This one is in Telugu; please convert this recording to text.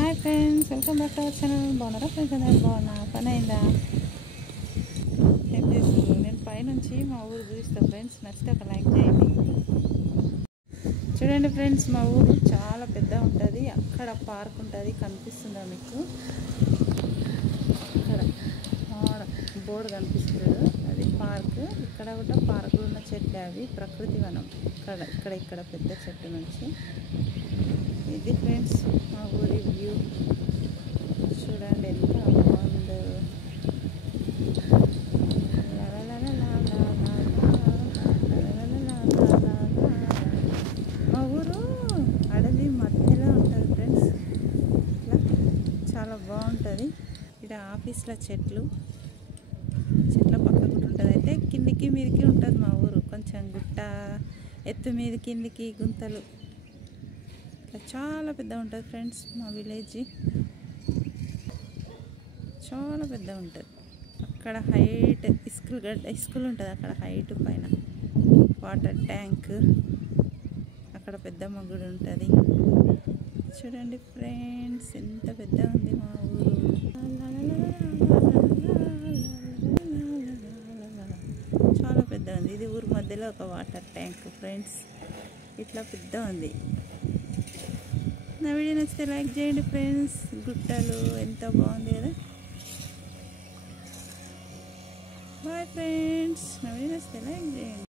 Hi friends, welcome back to our channel. బాగున్నారా ఫ్రెండ్స్? అందరూ బాగున్నా. పని అయిందా? ఏం చేస్తున్నారు? నేను పైనుంచి మా ఊరు చూపిస్తాను ఫ్రెండ్స్. నచ్చితే ఒక లైక్ చేయండి. చూడండి ఫ్రెండ్స్, మా ఊరు చాలా పెద్ద ఉంటుంది. అక్కడ పార్క్ ఉంటుంది, కనిపిస్తుందా మీకు? అక్కడ బోర్డు కనిపిస్తుంది, అది పార్క్. ఇక్కడ కూడా పార్కులు ఉన్న చెట్లు అవి ప్రకృతి వనం. ఇక్కడ పెద్ద చెట్టు నుంచి ఇది ఫ్రెండ్స్ మా ఊరి వ్యూ. చూడండి ఎంత బాగుందో. మా ఊరు అడవి మధ్యలో ఉంటుంది ఫ్రెండ్స్. ఇట్లా చాలా బాగుంటుంది. ఇక్కడ ఆఫీస్లో చెట్ల పక్క కూడా ఉంటుంది. అయితే కిందికి మీదికి ఉంటుంది మా ఊరు. కొంచెం గుట్ట ఎత్తు మీద కిందికి గుంతలు, ఇట్లా చాలా పెద్ద ఉంటుంది ఫ్రెండ్స్. మా విలేజ్ చాలా పెద్ద ఉంటుంది. అక్కడ హైట్ ఇసుకలు ఉంటుంది. అక్కడ హైట్ పైన వాటర్ ట్యాంక్, అక్కడ పెద్దమ్మ గుడి ఉంటుంది. చూడండి ఫ్రెండ్స్, ఎంత పెద్ద ఉంది మా ఊరు. చాలా పెద్ద ఉంది. ఇది ఊరు మధ్యలో ఒక వాటర్ ట్యాంక్ ఫ్రెండ్స్. ఇట్లా పెద్ద ఉంది. నా వీడియో నచ్చితే లైక్ చేయండి ఫ్రెండ్స్. గుట్టలు ఎంత బాగుంది కదా. బాయ్ ఫ్రెండ్స్, నా వీడియో నచ్చితే లైక్ చేయండి.